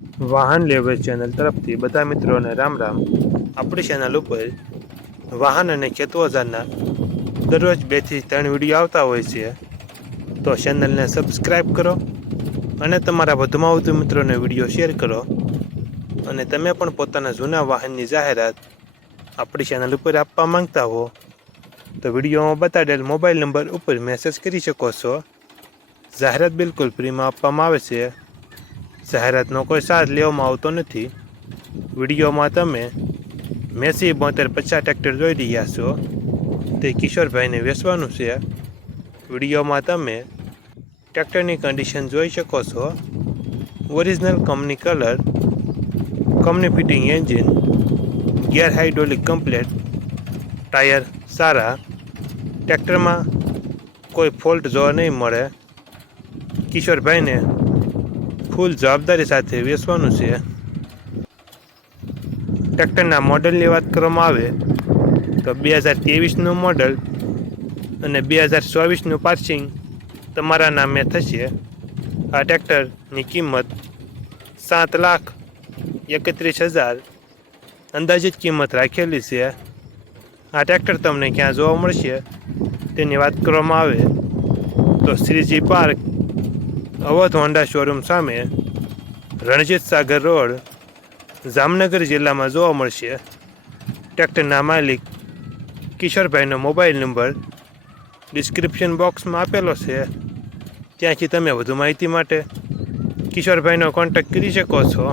વાહન લેવે ચેનલ તરફથી બધા મિત્રોને રામ રામ. આપણી ચેનલ ઉપર વાહન અને ખેત ઓજારના દરરોજ 2 થી 3 વિડીયો આવતા હોય છે. તો ચેનલને સબસ્ક્રાઈબ કરો અને તમારા વધુમાં વધુ મિત્રોને વિડીયો શેર કરો. અને તમે પણ પોતાના જૂના વાહનની જાહેરાત આપણી ચેનલ ઉપર આપવા માંગતા હો તો વિડીયોમાં બતાડેલ મોબાઈલ નંબર ઉપર મેસેજ કરી શકો છો. જાહેરાત બિલકુલ ફ્રીમાં આપવામાં આવે છે. જાહેરાતનો કોઈ ચાર્જ લેવામાં આવતો નથી. વિડીયોમાં તમે મેસી 7250 ટ્રેક્ટર જોઈ રહ્યા છો. તે કિશોરભાઈને વેચવાનું છે. વિડીયોમાં તમે ટ્રેક્ટરની કન્ડિશન જોઈ શકો છો. Original company colour, company fitting engine, gear hydraulic complete, tyre સારા. ટ્રેક્ટરમાં કોઈ ફોલ્ટ જોવા નહીં મળે. કિશોરભાઈને ફૂલ જવાબદારી સાથે વેચવાનું છે. ટ્રેક્ટરના મોડલની વાત કરવામાં આવે તો 2023નું મોડલ અને 2024નું પાર્સિંગ તમારા નામે થશે. આ ટ્રેક્ટરની કિંમત 7,31,000 અંદાજિત કિંમત રાખેલી છે. આ ટ્રેક્ટર તમને ક્યાં જોવા મળશે તેની વાત કરવામાં આવે તો Shriji park, Awadh Honda showroom સામે, રણજીત સાગર રોડ, જામનગર જિલ્લામાં જોવા મળશે. ટ્રેક્ટરના માલિક કિશોરભાઈનો મોબાઈલ નંબર ડિસ્ક્રિપ્શન બોક્સમાં આપેલો છે. ત્યાંથી તમે વધુ માહિતી માટે કિશોરભાઈનો કોન્ટેક્ટ કરી શકો છો.